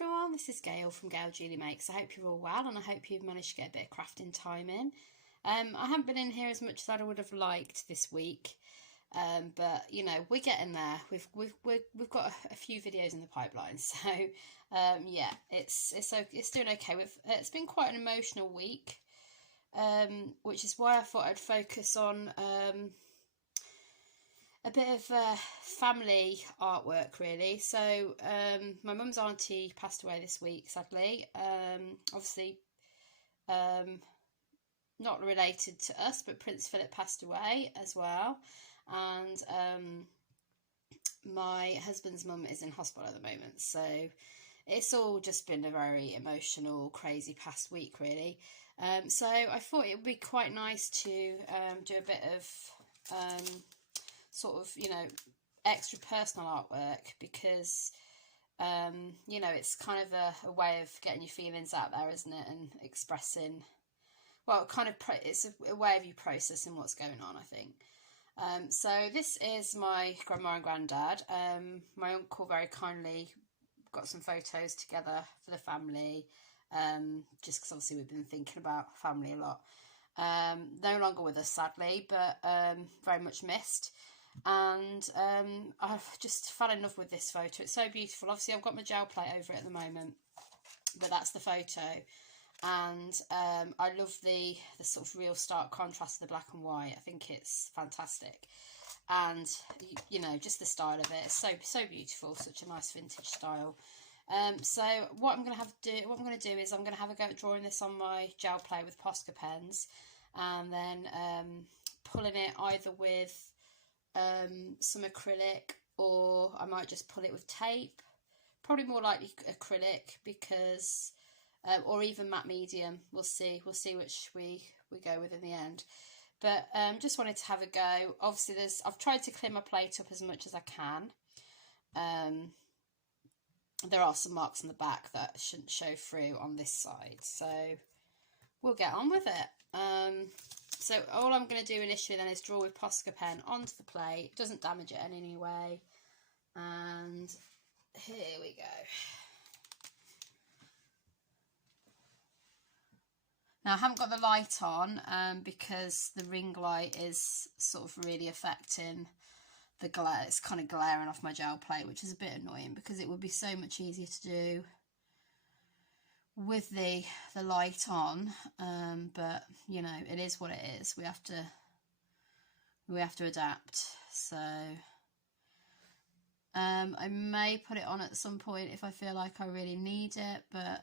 everyone, this is Gail from Gelli Makes. I hope you're all well and I hope you've managed to get a bit of crafting time in. I haven't been in here as much as I would have liked this week, but you know, we're getting there. We've got a few videos in the pipeline, so yeah, it's doing okay. It's been quite an emotional week, which is why I thought I'd focus on a bit of family artwork, really. So my mum's auntie passed away this week, sadly. Obviously not related to us, but Prince Philip passed away as well. And my husband's mum is in hospital at the moment. So it's all just been a very emotional, crazy past week, really. So I thought it would be quite nice to do a bit of sort of, you know, extra personal artwork, because you know, it's kind of a way of getting your feelings out there, isn't it, and expressing, well, kind of it's a way of you processing what's going on, I think. So this is my grandma and granddad. My uncle very kindly got some photos together for the family, just because obviously we've been thinking about family a lot. No longer with us, sadly, but very much missed. And I've just fell in love with this photo. It's so beautiful. Obviously I've got my gel plate over it at the moment, but that's the photo. And I love the sort of real stark contrast of the black and white. I think it's fantastic. And you know, just the style of it is so beautiful, such a nice vintage style. So what I'm going to do is I'm going to have a go at drawing this on my gel plate with Posca pens, and then pulling it either with some acrylic, or I might just pull it with tape. Probably more likely acrylic, because or even matte medium. We'll see which we go with in the end. But just wanted to have a go. Obviously I've tried to clear my plate up as much as I can. There are some marks on the back that shouldn't show through on this side, so we'll get on with it. So all I'm going to do initially then is draw with Posca Pen onto the plate. It doesn't damage it in any way. And here we go. Now I haven't got the light on because the ring light is sort of really affecting the glare. It's kind of glaring off my gel plate, which is a bit annoying because it would be so much easier to do with the light on, but you know, it is what it is. We have to adapt. So I may put it on at some point if I feel like I really need it, but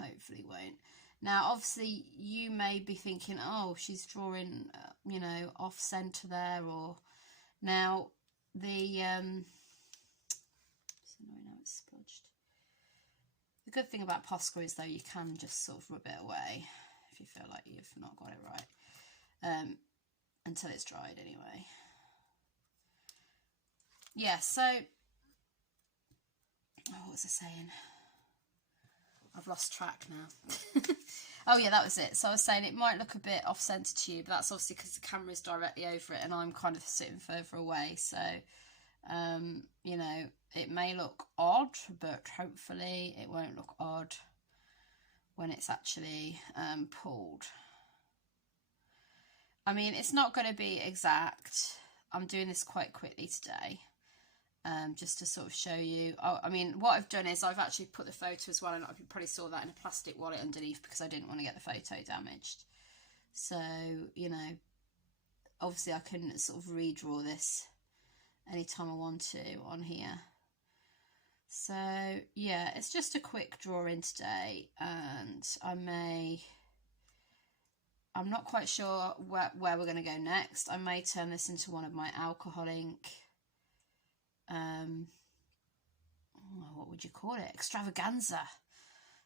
hopefully won't. Now obviously you may be thinking, oh, she's drawing you know, off center there, or now the it's annoying how it's smudged. The good thing about Posca is, though, you can just sort of rub it away if you feel like you've not got it right, until it's dried anyway. Yeah, so, oh, what was I saying? I've lost track now. Oh yeah, that was it. So I was saying it might look a bit off-centre to you, but that's obviously because the camera's directly over it and I'm kind of sitting further away. So, you know, it may look odd, but hopefully it won't look odd when it's actually pulled. I mean, it's not going to be exact. I'm doing this quite quickly today, just to sort of show you. I mean, what I've done is I've actually put the photo as well, and you probably saw that, in a plastic wallet underneath, because I didn't want to get the photo damaged. So, you know, obviously I couldn't sort of redraw this anytime I want to on here. So yeah, it's just a quick drawing today, and I'm not quite sure where we're going to go next. I may turn this into one of my alcohol ink, what would you call it, extravaganza.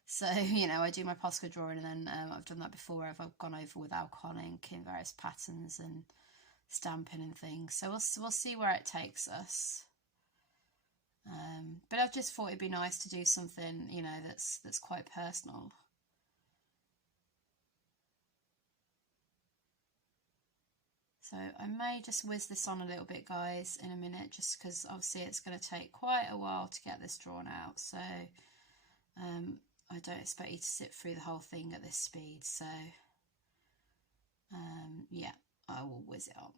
So, you know, I do my Posca drawing, and then I've done that before where I've gone over with alcohol ink in various patterns and stamping and things. So we'll see where it takes us. But I just thought it'd be nice to do something, you know, that's quite personal. So I may just whiz this on a little bit, guys, in a minute, just because obviously it's going to take quite a while to get this drawn out. So I don't expect you to sit through the whole thing at this speed. So yeah, I will whiz it on.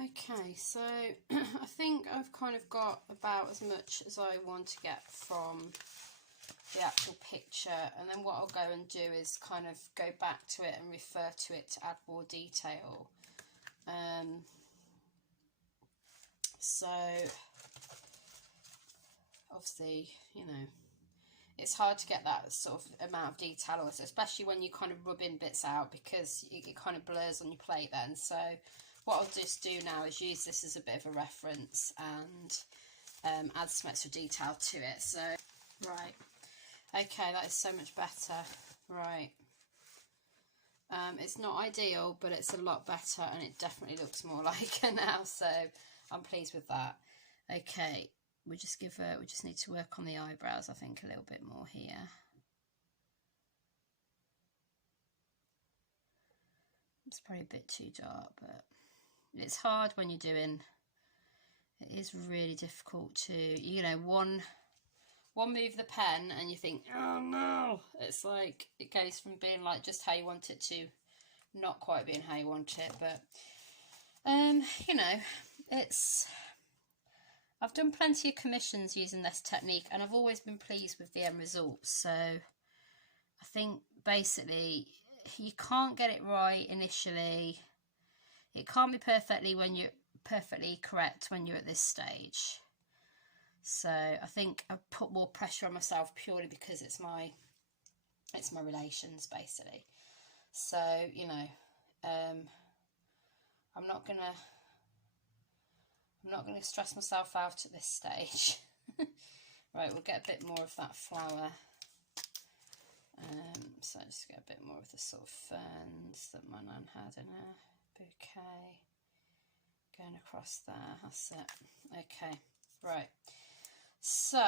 Okay, so I think I've kind of got about as much as I want to get from the actual picture, and then what I'll go and do is kind of go back to it and refer to it to add more detail. So obviously, you know, it's hard to get that sort of amount of detail also, especially when you kind of rub in bits out, because it kind of blurs on your plate then. So what I'll just do now is use this as a bit of a reference and add some extra detail to it. So, right, okay, that is so much better. Right, it's not ideal, but it's a lot better, and it definitely looks more like her now, so I'm pleased with that. Okay, we just need to work on the eyebrows, I think, a little bit more here. It's probably a bit too dark, but it's hard when you're doing, it is really difficult to, you know, one move of the pen and you think, oh no, it's like, it goes from being like just how you want it to not quite being how you want it. But you know, I've done plenty of commissions using this technique, and I've always been pleased with the end results. So I think basically you can't get it right initially. It can't be perfectly correct when you're at this stage. So I think I put more pressure on myself purely because it's my relations, basically. So, you know, I'm not gonna stress myself out at this stage. Right, we'll get a bit more of that flower. So just get a bit more of the sort of ferns that my nan had in her bouquet going across there. That's it. Okay, right. So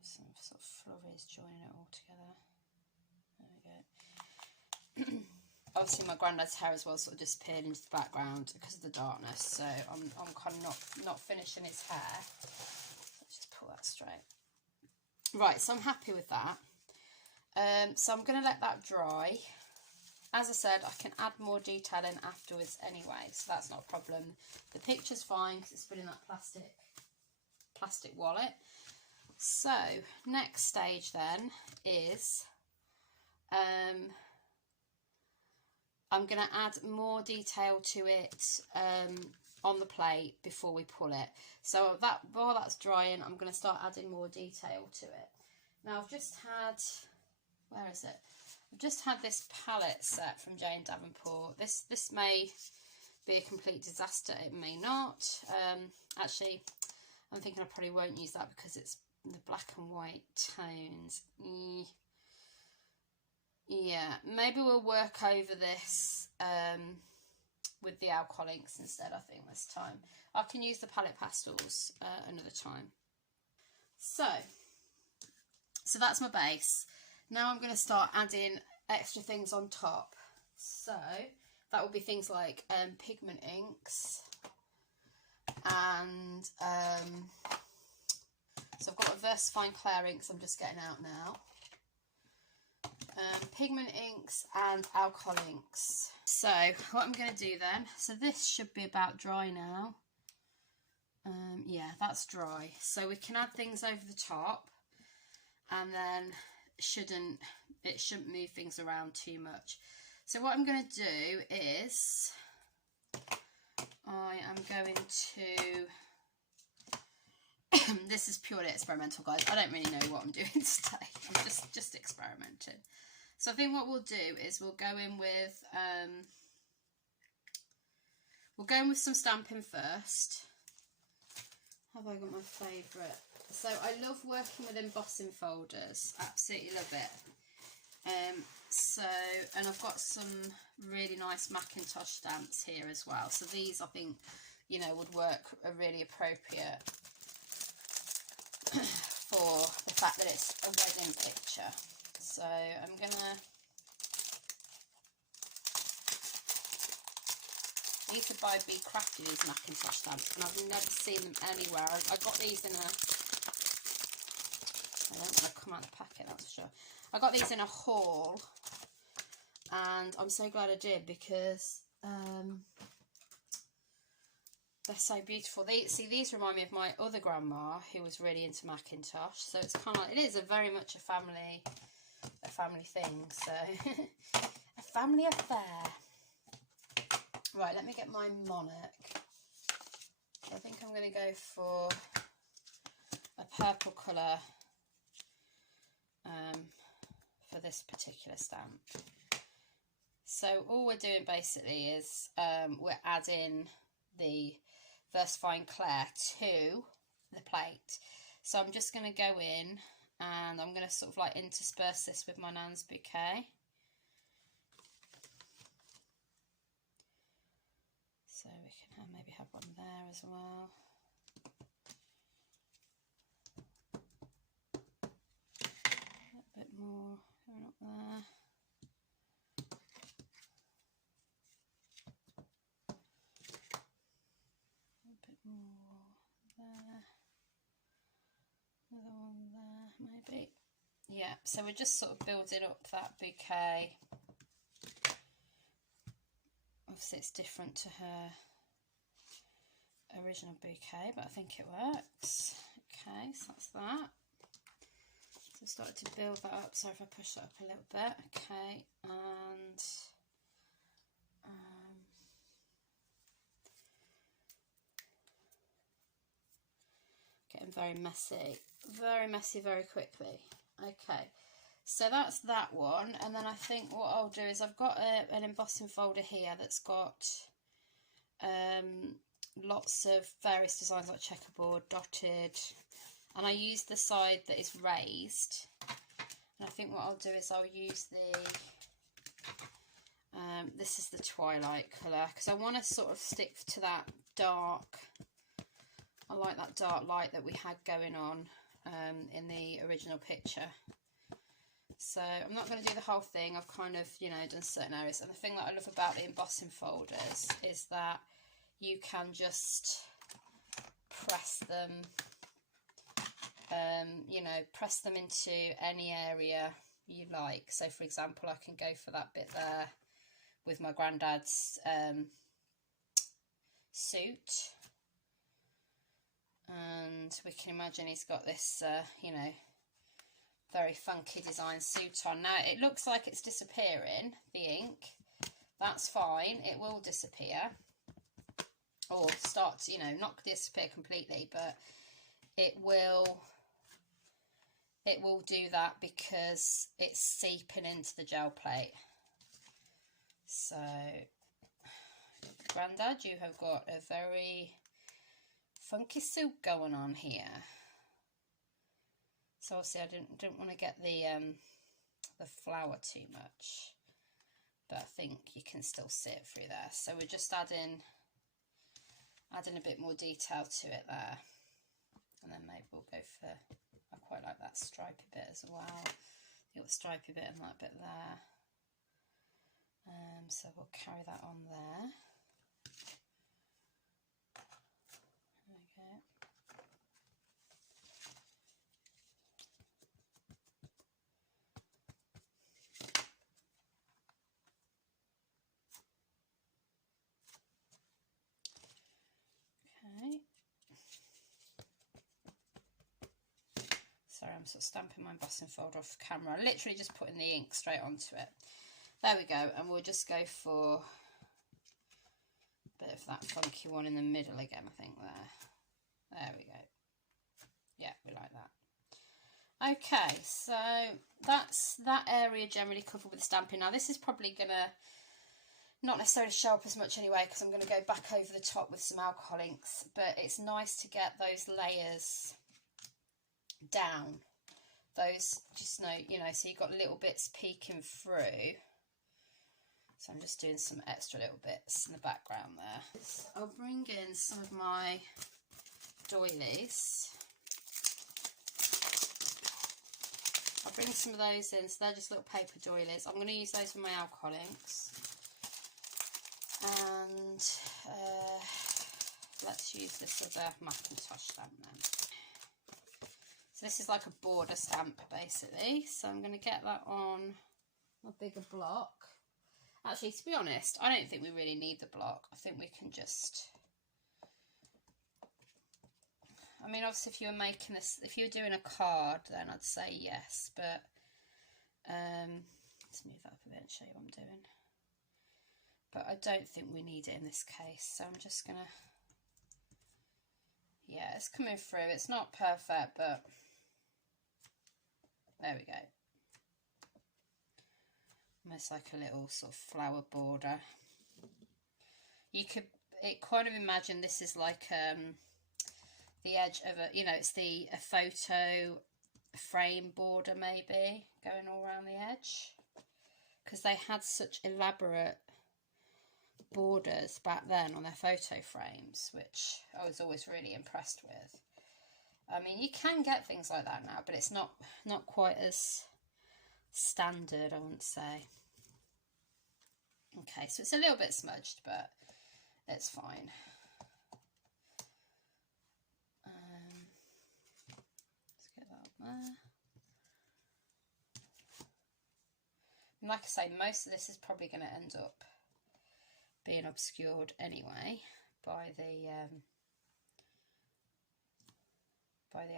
some sort of flurries joining it all together. There we go. Obviously my granddad's hair as well sort of disappeared into the background because of the darkness, so I'm kind of not finishing his hair. Let's just pull that straight. Right, so I'm happy with that. So I'm going to let that dry. As I said, I can add more detail in afterwards anyway, so that's not a problem. The picture's fine because it's been in that plastic wallet. So next stage then is I'm going to add more detail to it on the plate before we pull it. So while that's drying, I'm going to start adding more detail to it. Now I've just had, where is it? I've just had this palette set from Davenport. This may be a complete disaster. It may not. Actually, I'm thinking I probably won't use that because it's the black and white tones. Yeah, maybe we'll work over this with the acrylics instead, I think, this time. I can use the palette pastels another time. So that's my base. Now I'm going to start adding extra things on top. So that will be things like pigment inks, and so I've got a Versafine Clair inks I'm just getting out now. Pigment inks and alcohol inks. So what I'm going to do then, so this should be about dry now. Yeah, that's dry. So we can add things over the top. and then it shouldn't move things around too much. So what I'm going to do is I am going to this is purely experimental, guys. I don't really know what I'm doing today. I'm just experimenting. So I think what we'll do is we'll go in with some stamping first. Have I got my favourite? So I love working with embossing folders. Absolutely love it. And I've got some really nice Macintosh stamps here as well. So these, I think, you know, would work really appropriate for the fact that it's a wedding picture. So I'm gonna, I need to buy Be Crafty these Macintosh stamps, and I've never seen them anywhere. I got these in a, I don't want to come out of the packet, that's for sure. I got these in a haul, and I'm so glad I did, because they're so beautiful. These remind me of my other grandma, who was really into Macintosh. So it's kind of like, it is very much a family thing. So a family affair. Right, let me get my Monarch. So I think I'm going to go for a purple colour for this particular stamp. So all we're doing basically is we're adding the Versafine Clair to the plate. So I'm just going to go in and I'm going to sort of like intersperse this with my Nan's bouquet. So we can maybe have one there as well. A bit more going up there. Another one there, maybe. Yeah, so we're just sort of building up that bouquet. Obviously it's different to her original bouquet, but I think it works. Okay, so that's that. So I started to build that up. Sorry if I push that up a little bit. Okay, and getting very messy very quickly. Okay, so that's that one, and then I think what I'll do is I've got an embossing folder here that's got lots of various designs like checkerboard, dotted, and I use the side that is raised. And I think what I'll do is I'll use the this is the twilight colour, because I want to sort of stick to that dark, I like that dark light that we had going on in the original picture. So I'm not going to do the whole thing. I've kind of, you know, done certain areas. And the thing that I love about the embossing folders is that you can just press them, you know, press them into any area you like. So for example, I can go for that bit there with my granddad's suit. And we can imagine he's got this, you know, very funky design suit on. Now, it looks like it's disappearing, the ink. That's fine. It will disappear. Or start to, you know, not disappear completely, but it will do that because it's seeping into the gel plate. So, Grandad, you have got a very funky suit going on here. So obviously I didn't want to get the flower too much, but I think you can still see it through there. So we're just adding a bit more detail to it there, and then maybe we'll go for, I quite like that stripy bit as well. You've got the stripy bit and that bit there. So we'll carry that on there. Okay. Sorry, sort of stamping my embossing folder off camera, literally just putting the ink straight onto it. There we go, and we'll just go for a bit of that funky one in the middle again, I think, there we go. Yeah, we like that. Okay, so that's that area generally covered with stamping. Now this is probably going to not necessarily show up as much anyway, because I'm going to go back over the top with some alcohol inks, but it's nice to get those layers down. Those, just know, you know, so you've got little bits peeking through. So I'm just doing some extra little bits in the background there. I'll bring in some of my doilies. I'll bring some of those in, so they're just little paper doilies. I'm going to use those for my alcohol inks. And let's use this as a Macintosh stamp then. So this is like a border stamp basically. So I'm going to get that on a bigger block. Actually, to be honest, I don't think we really need the block. I think we can just... I mean, obviously, if you were making this, if you were doing a card, then I'd say yes. But let's move that up a bit and show you what I'm doing. But I don't think we need it in this case. So I'm just going to... Yeah, it's coming through. It's not perfect, but there we go. Almost like a little sort of flower border. You could kind of imagine this is like the edge of a, you know, it's a photo frame border maybe going all around the edge, because they had such elaborate borders back then on their photo frames, which I was always really impressed with. I mean, you can get things like that now, but it's not quite as standard, I wouldn't say. Okay, so it's a little bit smudged, but it's fine. Let's get that up there. And like I say, most of this is probably going to end up being obscured anyway by the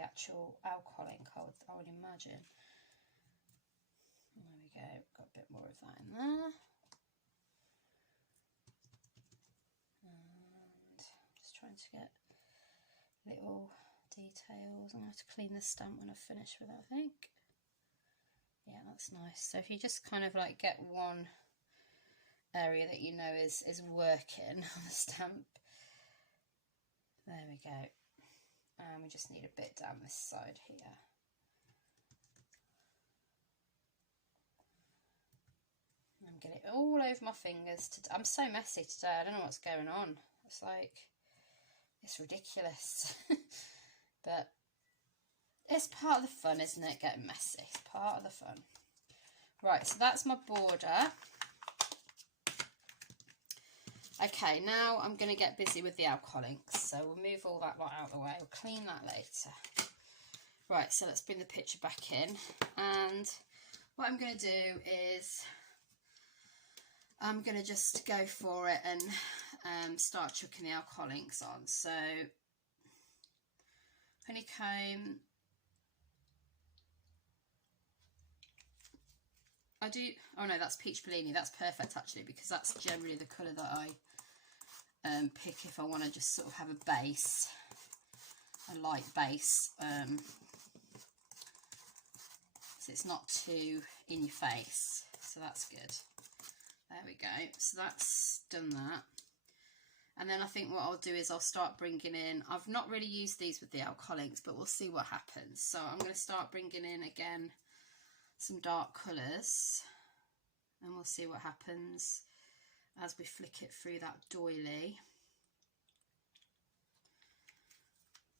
actual alcohol ink, I would imagine. There we go, got a bit more of that in there. And just trying to get little details. I'm going to have to clean the stamp when I've finished with it, I think. Yeah, that's nice. So if you just kind of like get one area that you know is working on the stamp. There we go. And we just need a bit down this side here. I'm getting it all over my fingers. I'm so messy today. I don't know what's going on. It's like, it's ridiculous. But it's part of the fun, isn't it? Getting messy. It's part of the fun. Right, so that's my border. Okay, now I'm going to get busy with the alcohol inks. So we'll move all that lot out of the way. We'll clean that later. Right, so let's bring the picture back in. And what I'm going to do is I'm going to just go for it and start chucking the alcohol inks on. So Honeycomb. Oh no, that's Peach Bellini. That's perfect actually, because that's generally the colour that I pick if I want to just sort of have a base, a light base, so it's not too in your face. So that's good. There we go. So that's done that. And then I think what I'll do is I'll start bringing in, I've not really used these with the alcohol inks, but we'll see what happens. So I'm going to start bringing in again some dark colours, and we'll see what happens as we flick it through that doily.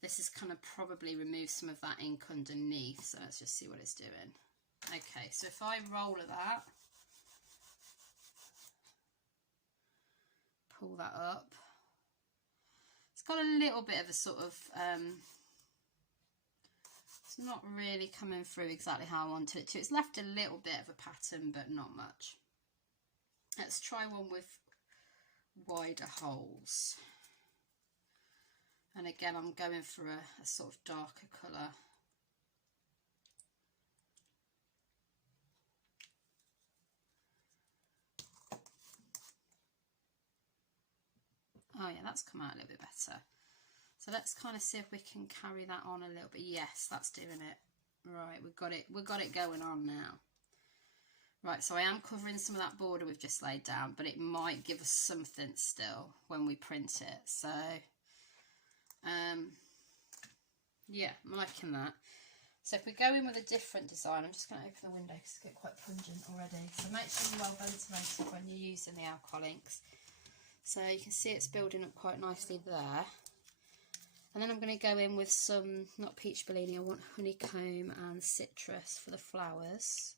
This is kind of probably remove some of that ink underneath, so let's just see what it's doing. Okay, so if I roll that, pull that up, it's got a little bit of a sort of it's not really coming through exactly how I want it to. It's left a little bit of a pattern, but not much. Let's try one with wider holes. And again, I'm going for a sort of darker colour. Oh yeah, that's come out a little bit better. So let's kind of see if we can carry that on a little bit. Yes, that's doing it. Right, we've got it going on now. Right, so I am covering some of that border we've just laid down, but it might give us something still when we print it. So yeah, I'm liking that. So if we go in with a different design, I'm just going to open the window because it's getting quite pungent already. So make sure you're well ventilated when you're using the alcohol inks. So you can see it's building up quite nicely there. And then I'm going to go in with some, not peach Bellini, I want honeycomb and citrus for the flowers.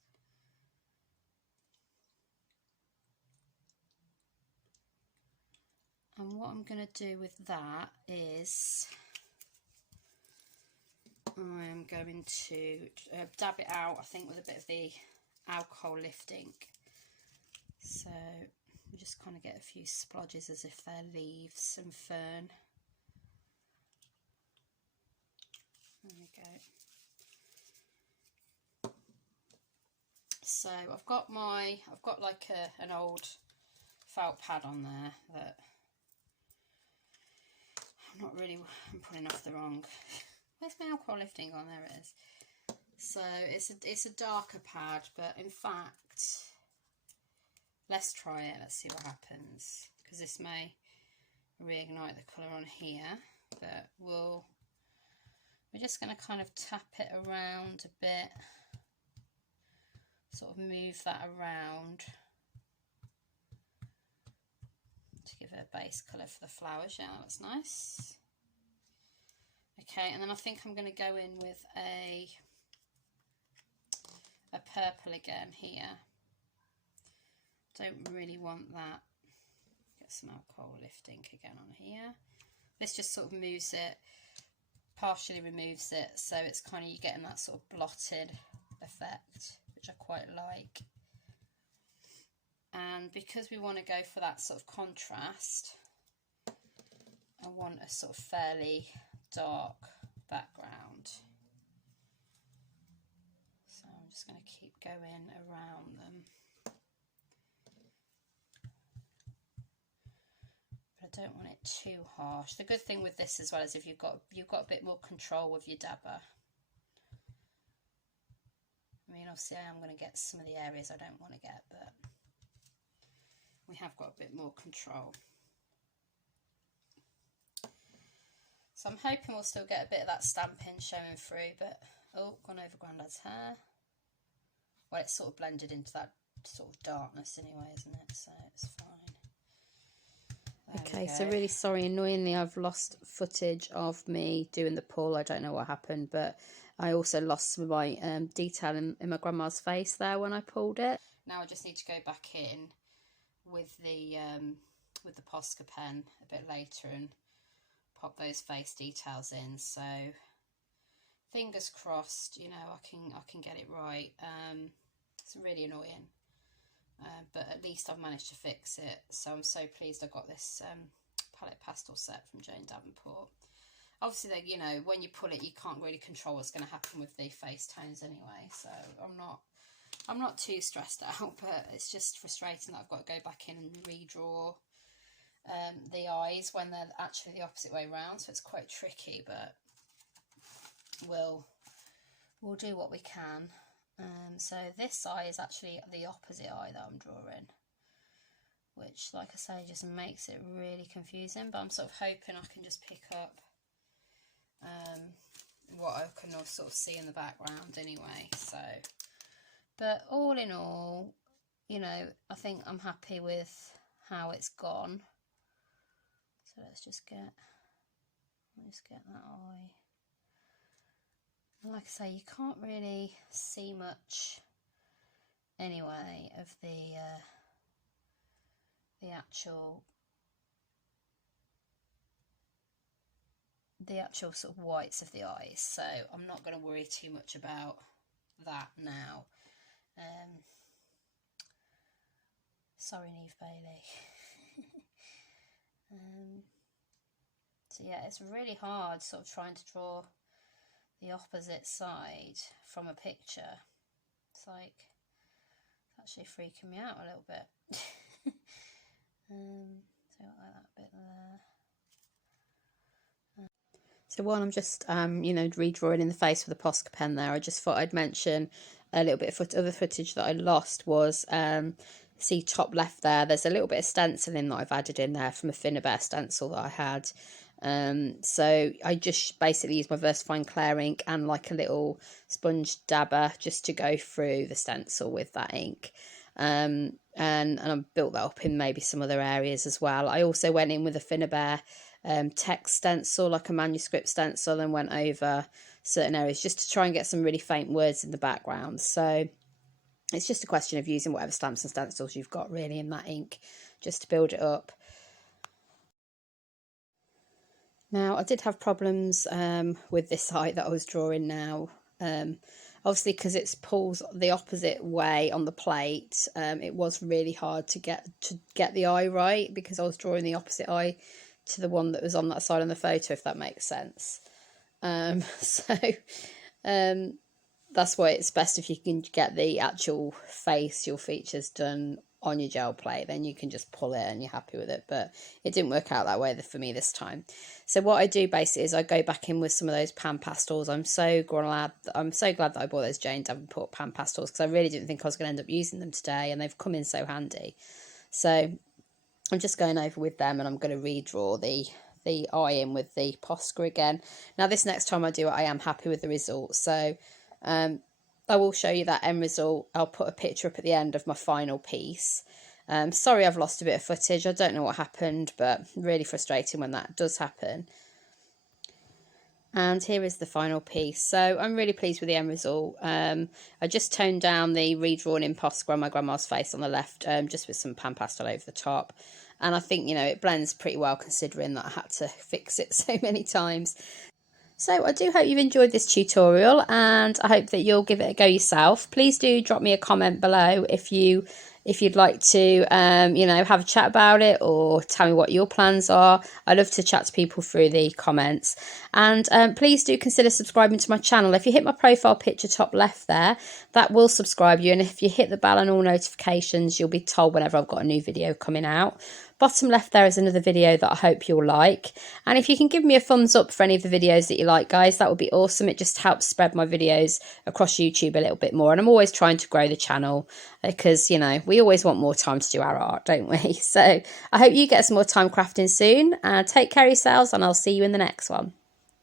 And what I'm going to do with that is I am going to dab it out, I think, with a bit of the alcohol lift ink. So we just kind of get a few splodges as if they're leaves and fern. There we go. So I've got like an old felt pad on there that I'm putting off the wrong. Where's my alcohol lifting on? There it is. So it's a darker pad, but in fact, let's try it. Let's see what happens, because this may reignite the colour on here. But we're just going to kind of tap it around a bit, sort of move that around to give it a base colour for the flowers. Yeah, that's nice. Okay, and then I think I'm going to go in with a purple again here. Don't really want that. Get some alcohol lift ink again on here. This just sort of moves it, partially removes it, so it's kind of, you're getting that sort of blotted effect, which I quite like. And because we want to go for that sort of contrast, I want a sort of fairly dark background. So I'm just going to keep going around them. But I don't want it too harsh. The good thing with this as well is if you've got a bit more control with your dabber. I mean, obviously I am going to get some of the areas I don't want to get, but we have got a bit more control. So I'm hoping we'll still get a bit of that stamping showing through, but oh, gone over Grandad's hair. Well, it's sort of blended into that sort of darkness anyway, isn't it? So it's fine. Okay, so really sorry, annoyingly I've lost footage of me doing the pull. I don't know what happened, but I also lost some of my detail in my grandma's face there when I pulled it. Now I just need to go back in with the Posca pen a bit later and pop those face details in. So fingers crossed, you know, I can get it right. It's really annoying, but at least I've managed to fix it. So I'm so pleased I got this palette pastel set from Jane Davenport. Obviously, you know, when you pull it, you can't really control what's going to happen with the face tones anyway. So I'm not too stressed out, but it's just frustrating that I've got to go back in and redraw the eyes when they're actually the opposite way around. So it's quite tricky, but we'll do what we can. So this eye is actually the opposite eye that I'm drawing, which, like I say, just makes it really confusing. But I'm sort of hoping I can just pick up what I can sort of see in the background anyway. So, but all in all, you know, I think I'm happy with how it's gone. So let's just get that eye. And like I say, you can't really see much anyway of the actual sort of whites of the eyes, so I'm not going to worry too much about that now. Sorry, Neve Bailey. So yeah, it's really hard sort of trying to draw the opposite side from a picture. It's like, it's actually freaking me out a little bit. So like that bit there. So while I'm just, you know, redrawing in the face with the Posca pen there, I just thought I'd mention a little bit of other footage that I lost was, see top left there, there's a little bit of stenciling that I've added in there from a Finnabair stencil that I had. So I just basically used my Versafine Clair ink and like a little sponge dabber just to go through the stencil with that ink. And I built that up in maybe some other areas as well. I also went in with a Finnabair text stencil, like a manuscript stencil, and went over certain areas just to try and get some really faint words in the background. So it's just a question of using whatever stamps and stencils you've got really in that ink just to build it up. Now I did have problems with this eye that I was drawing now. Obviously because it pulls the opposite way on the plate, it was really hard to get the eye right because I was drawing the opposite eye to the one that was on that side on the photo, if that makes sense. That's why it's best if you can get the actual face, your features done on your gel plate, then you can just pull it and you're happy with it. But it didn't work out that way for me this time. So what I do basically is I go back in with some of those pan pastels. I'm so glad that I bought those Jane Davenport pan pastels because I really didn't think I was going to end up using them today, and they've come in so handy. So I'm just going over with them, and I'm going to redraw the eye in with the Posca again. Now this next time I do it, I am happy with the result. So I will show you that end result. I'll put a picture up at the end of my final piece. Sorry I've lost a bit of footage. I don't know what happened, but really frustrating when that does happen. And here is the final piece. So I'm really pleased with the end result. I just toned down the redrawn in Posca on my grandma's face on the left, just with some pan pastel over the top. And I think, you know, it blends pretty well considering that I had to fix it so many times. So I do hope you've enjoyed this tutorial, and I hope that you'll give it a go yourself. Please do drop me a comment below if you'd like to, you know, have a chat about it or tell me what your plans are. I love to chat to people through the comments. And please do consider subscribing to my channel. If you hit my profile picture top left there, that will subscribe you. And if you hit the bell and all notifications, you'll be told whenever I've got a new video coming out. Bottom left there is another video that I hope you'll like. And if you can give me a thumbs up for any of the videos that you like, guys, that would be awesome. It just helps spread my videos across YouTube a little bit more. And I'm always trying to grow the channel because, you know, we always want more time to do our art, don't we? So I hope you get some more time crafting soon. Take care of yourselves, and I'll see you in the next one.